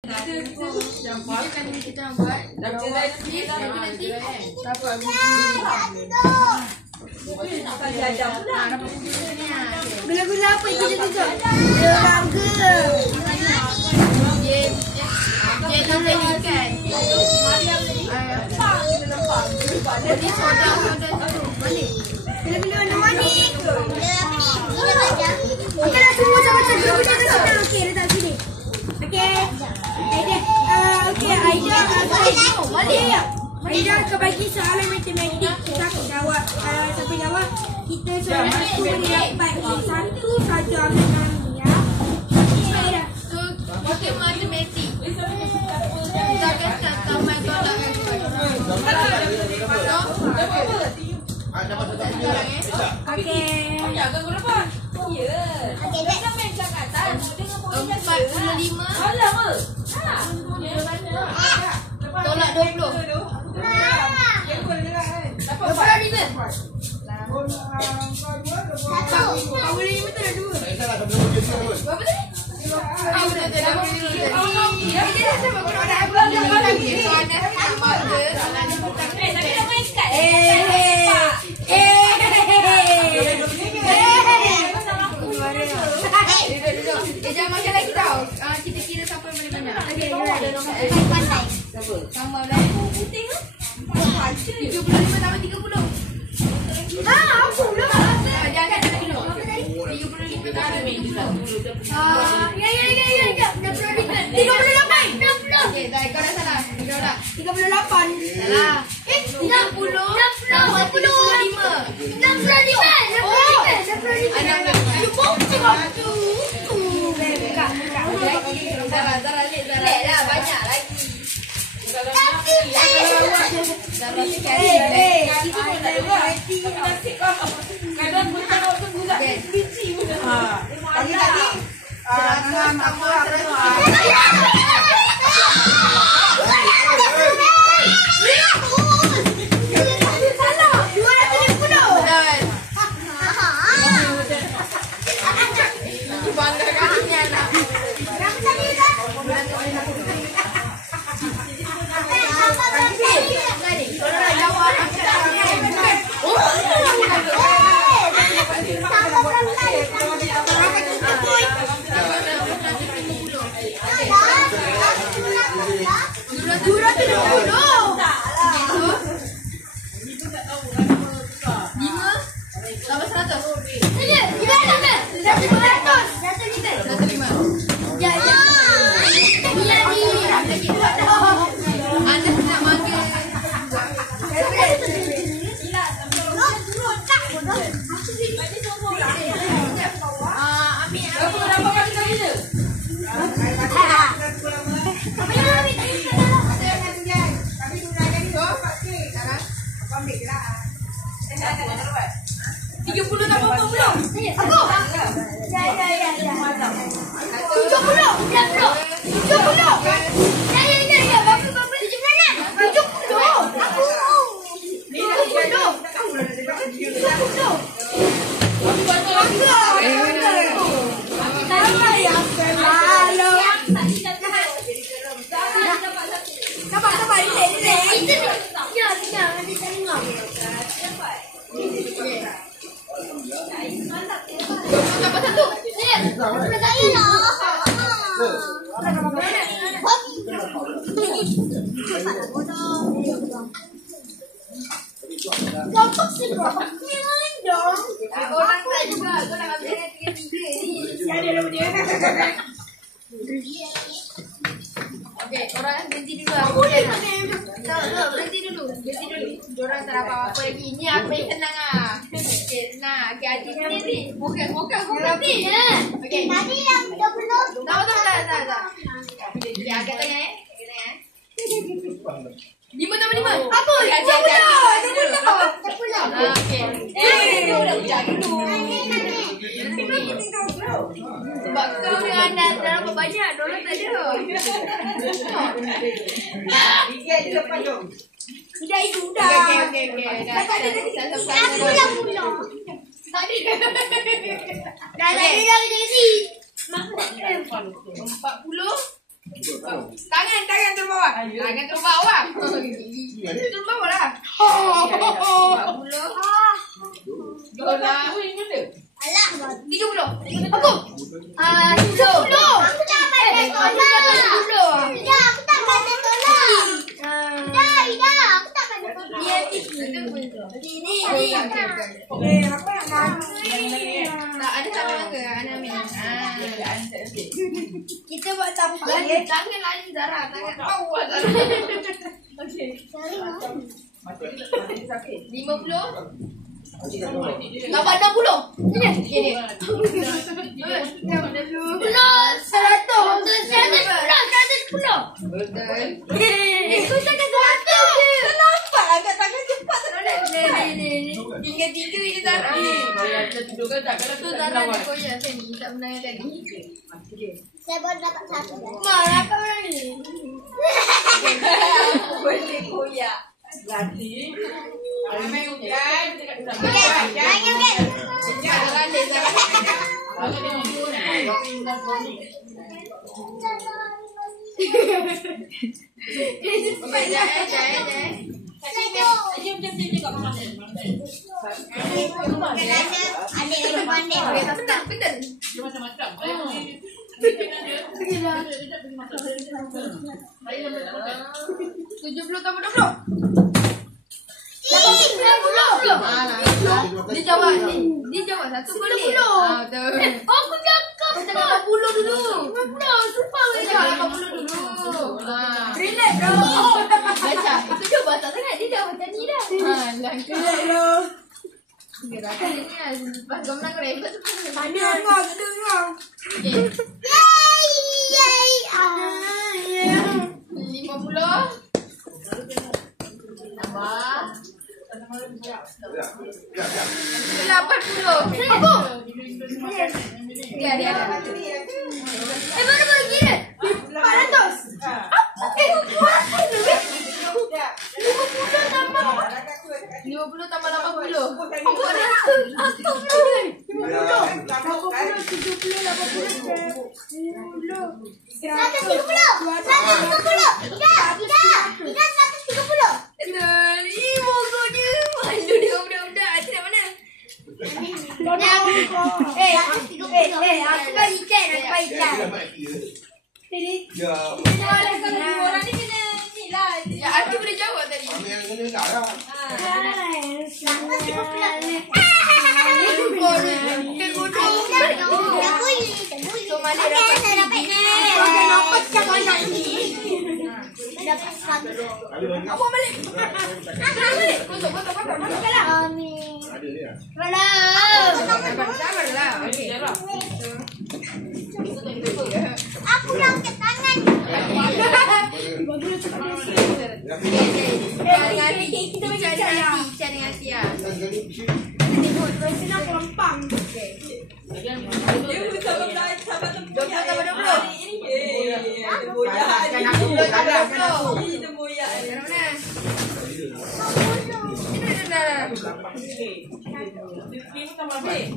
Kita buat dapat gula-gula apa itu juga? Bangga. Dia ikan. Jadi soda balik. Gula-gula mana ni? Okey dah semua macam gula-gula dah sedang. Okey letak sini. Okey. Okey Aida balik. Aida kau bagi soalan matematik kita jawab. Siapa jawab? Kita soalan tu boleh dapat satu saja ambil ya. Okey. Okey matematik. Kita kata tambah tolak kan. Okey. Jangan berapa? Ya. Okey, dah sampai Jakarta. 45. Alah. Tolak 20. Berapa ni tu? 45 tu dah 2. Berapa tadi? Jangan makan lagi tau. Kita kira siapa yang boleh banyak. Pandai. Tambah lah. 35 tambah 30. Apa pula? Jangan dulu. 35 tambah 30. Ya. 38. Okey, dah kau dah salah. 38. Salah. 30. 65. Banyak lagi. Okey, korang berhenti dulu. Berhenti dulu. Diorang tak dapat apa-apa lagi. Ini aku yang tenang ah. Okey, tenang. Okey, hati ni. Fokus ni. Okey. Tadi yang 20. Tak. Okey, angkat tangan eh. 5 tambah 5. Apa? 10. Okey. Jangan dulu. Sebab kau dengan anda terlalu banyak, dorang tak ada. Tiga je lepas tu. Tiga itu dah. Okey. Aku dah pulang. Tadi. Dah lagi. 40. Tangan turun bawah. Tangan turun bawah. Turun bawah lah. Dola. Alah. 30. Aku. 70. Aku tak pandai tolak. Ida, aku tak pandai tolak. Ida, aku tak pandai tolak. Ni. Apa yang tak ada tangan ke? Ana ambil. Kita buat tapak. Tangan lain Zara. Tangan awal Zara. Okey. 50. Tambah 60. Ini. 100. 110. Aku tak kata 100. Kenapa agak tangan cepat sangat? Tinggal tidur je Zara. Tu Zara nak koyak sini. Tak pernah tadi. Saya baru dapat 1. Mana apa orang ni? Boleh koyak. Ganti. Ramai hujan. Dia jawab satu boleh. Aku cakap 80 dulu. 80 sumpah boleh cakap 80 dulu. Relax bro. Baca. Itu dia baca sangat. Dia dah macam ni dah. Relax bro. Gerak ni lah. Lepas kau menang kau ikut tu. Mana kau? Okay. Yay. 50. Tambah 80. Aku. Dia. Baru kira. 400. Puasan lebih. 50 tambah 80. Aku rasa aku boleh. 130. Aku bagi ikan. Orang ni kena ni lah. Ya, Arti boleh jawab tadi. Sabarlah. Aku yang angkat tangan. Cari hati ya.